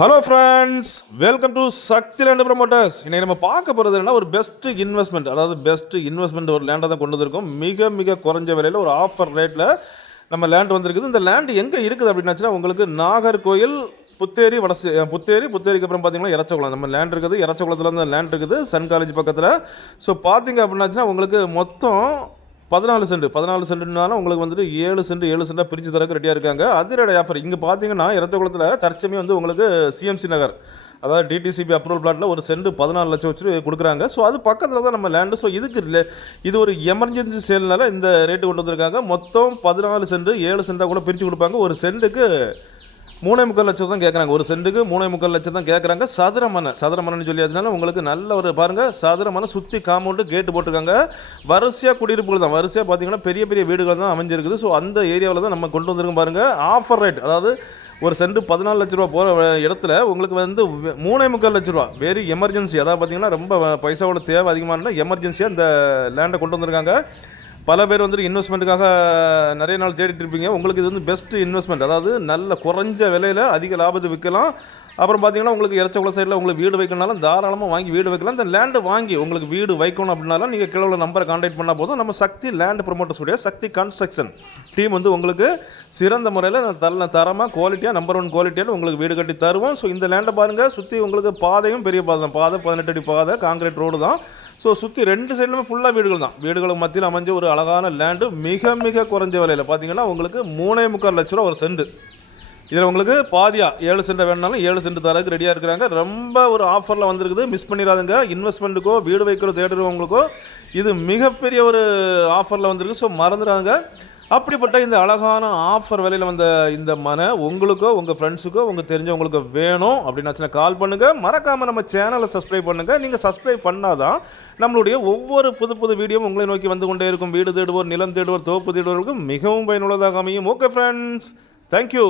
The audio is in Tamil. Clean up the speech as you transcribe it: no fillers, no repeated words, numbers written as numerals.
Hello friends, welcome to Shakti land promoters. இன்றைக்கி நம்ம பார்க்க போகிறது என்ன, ஒரு பெஸ்ட்டு இன்வெஸ்ட்மெண்ட், அதாவது பெஸ்ட்டு இன்வெஸ்ட்மெண்ட் ஒரு லேண்டை தான் கொண்டு வந்திருக்கோம். மிக மிக குறைஞ்ச விலையில் ஒரு ஆஃபர் ரேட்டில் நம்ம லேண்ட் வந்திருக்குது. இந்த லேண்டு எங்கே இருக்குது அப்படின்னாச்சுன்னா, உங்களுக்கு நாகர்கோயில் புத்தேரிக்கு அப்புறம் பார்த்தீங்கன்னா இறச்சகுளம். நம்ம லேண்ட் இருக்குது, இறச்சகுளத்தில் வந்து லேண்ட் இருக்குது, சன் காலேஜ் பக்கத்தில். ஸோ பார்த்தீங்க அப்படின்னாச்சுன்னா உங்களுக்கு மொத்தம் 14 சென்ட்னாலும் உங்களுக்கு வந்துட்டு 7 சென்ட்டாக பிரித்து தரக்கு ரெடியாக இருக்காங்க. அதிரடி ஆஃபர். இங்கே பார்த்தீங்கன்னா இறத்தகுளத்தில் தற்சமயம் வந்து உங்களுக்கு சிஎம்சி நகர், அதாவது டிடிசிபி அப்ரூவல் பிளாட்டில் ஒரு சென்ட் 14 லட்சம் வச்சு கொடுக்குறாங்க. ஸோ அது பக்கத்தில் தான் நம்ம லேண்டு. ஸோ இது ஒரு எமர்ஜென்சி சேல்னால இந்த ரேட்டு கொண்டு வந்திருக்காங்க. மொத்தம் 14 சென்ட் 7 சென்ட்டாக கூட பிரித்து கொடுப்பாங்க. ஒரு சென்ட்டுக்கு 3.25 லட்சம் தான் கேட்குறாங்க. ஒரு சென்ட்டுக்கு 3.25 லட்சம் தான் கேட்குறாங்க. சதுரமனை சொல்லியாச்சுனால உங்களுக்கு நல்ல ஒரு பாருங்கள், சதுரமனை சுற்றி காம்பவுண்டு கேட்டு போட்டிருக்காங்க. வரிசையாக குடியிருப்புகள் தான், வரிசையாக பார்த்தீங்கன்னா பெரிய பெரிய வீடுகள் தான் அமைஞ்சிருக்குது. ஸோ அந்த ஏரியாவில் தான் நம்ம கொண்டு வந்திருக்கோம் பாருங்கள். ஆஃபர் ரேட், அதாவது ஒரு சென்ட் 14 லட்ச ரூபா போகிற இடத்துல உங்களுக்கு வந்து 3.25 லட்ச ரூபா. வெரி எமர்ஜென்சி, அதாவது பார்த்தீங்கன்னா ரொம்ப பைசாவோட தேவை அதிகமான எமர்ஜென்சியாக இந்த லேண்டை கொண்டு வந்திருக்காங்க. பல பேர் வந்துட்டு இன்வெஸ்ட்மெண்ட்டுக்காக நிறைய நாள் தேடிட்டு இருப்பீங்க. உங்களுக்கு இது வந்து பெஸ்ட்டு இன்வெஸ்ட்மெண்ட், அதாவது நல்ல குறைஞ்ச விலையில் அதிக லாபத்தை விற்கலாம். அப்புறம் பார்த்தீங்கன்னா உங்களுக்கு இறச்சகுளம் சைடில் உங்களுக்கு வீடு வைக்கணும்னாலும் தாராளமாக வாங்கி வீடு வைக்கலாம். இந்த லேண்டை வாங்கி உங்களுக்கு வீடு வைக்கணும் அப்படின்னாலும் நீங்கள் கீழே உள்ள நம்பரை கான்டாக்ட் பண்ணால் போதும். நம்ம சக்தி லேண்ட் ப்ரமோட்டர்ஸுடைய சக்தி கன்ஸ்ட்ரக்ஷன் டீம் வந்து உங்களுக்கு சிறந்த முறையில் தரமாக குவாலிட்டியாக நம்பர் 1 குவாலிட்டியாக உங்களுக்கு வீடு கட்டி தருவோம். ஸோ இந்த லேண்டை பாருங்கள், சுற்றி உங்களுக்கு பாதையும் பெரிய பாதை தான், பாதை 18 அடி பாதை, காங்கிரீட் ரோடு தான். ஸோ சுற்றி 2 சைட்லுமே ஃபுல்லாக வீடுகள் தான். வீடுகளுக்கு மத்தியில் அமைஞ்ச ஒரு அழகான லேண்டு, மிக மிக குறைஞ்ச விலையில் பார்த்தீங்கன்னா உங்களுக்கு 3.25 லட்ச ரூபா ஒரு சென்ட். இதில் உங்களுக்கு பாதியாக 7 சென்ட் வேணுனாலும் 7 சென்ட் தரக்கு ரெடியாக இருக்கிறாங்க. ரொம்ப ஒரு ஆஃபரில் வந்திருக்குது, மிஸ் பண்ணிடாதுங்க. இன்வெஸ்ட்மெண்ட்டுக்கோ வீடு வைக்கிறோ தேடுறவங்களுக்கோ இது மிகப்பெரிய ஒரு ஆஃபரில் வந்திருக்கு. ஸோ மறந்துடாங்க. அப்படிப்பட்ட இந்த அழகான ஆஃபர் விலையில் வந்த இந்த மனை உங்களுக்கோ உங்கள் ஃப்ரெண்ட்ஸுக்கோ உங்கள் தெரிஞ்சவங்களுக்கு வேணும் அப்படின்னாச்சுன்னா கால் பண்ணுங்கள். மறக்காமல் நம்ம சேனலை சப்ஸ்கிரைப் பண்ணுங்கள். நீங்கள் சப்ஸ்கிரைப் பண்ணால் தான் நம்மளுடைய ஒவ்வொரு புது வீடியோவும் உங்களை நோக்கி வந்து கொண்டே இருக்கும். வீடு தேடுவோர், நிலம் தேடுவோர், தோப்பு தேடுவோர்களுக்கு மிகவும் பயனுள்ளதாக அமையும். Okay friends, thank you.